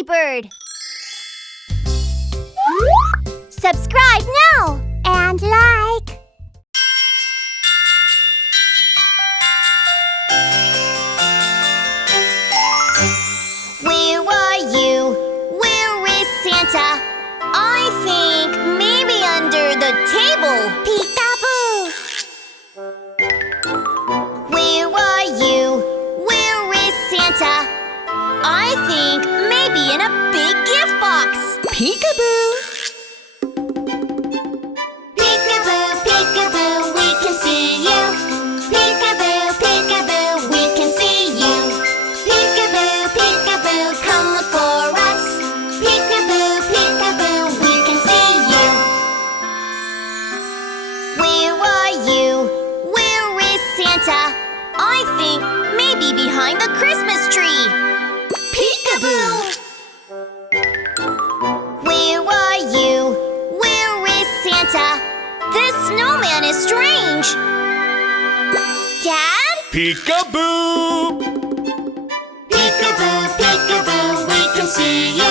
OwlyBird. Subscribe now and like. Where are you? Where is Santa? I think maybe under the table. Peekaboo! Where are you? Where is Santa? I think maybe in a big gift box. Peekaboo! Peekaboo, peekaboo, we can see you. Peekaboo, peekaboo, we can see you. Peekaboo, peekaboo, come look for us. Peekaboo, peekaboo, we can see you. Where are you? Where is Santa? I think maybe behind the Christmas tree. Peekaboo! Where are you? Where is Santa? This snowman is strange. Dad? Peekaboo! Peekaboo, peekaboo, we can see you.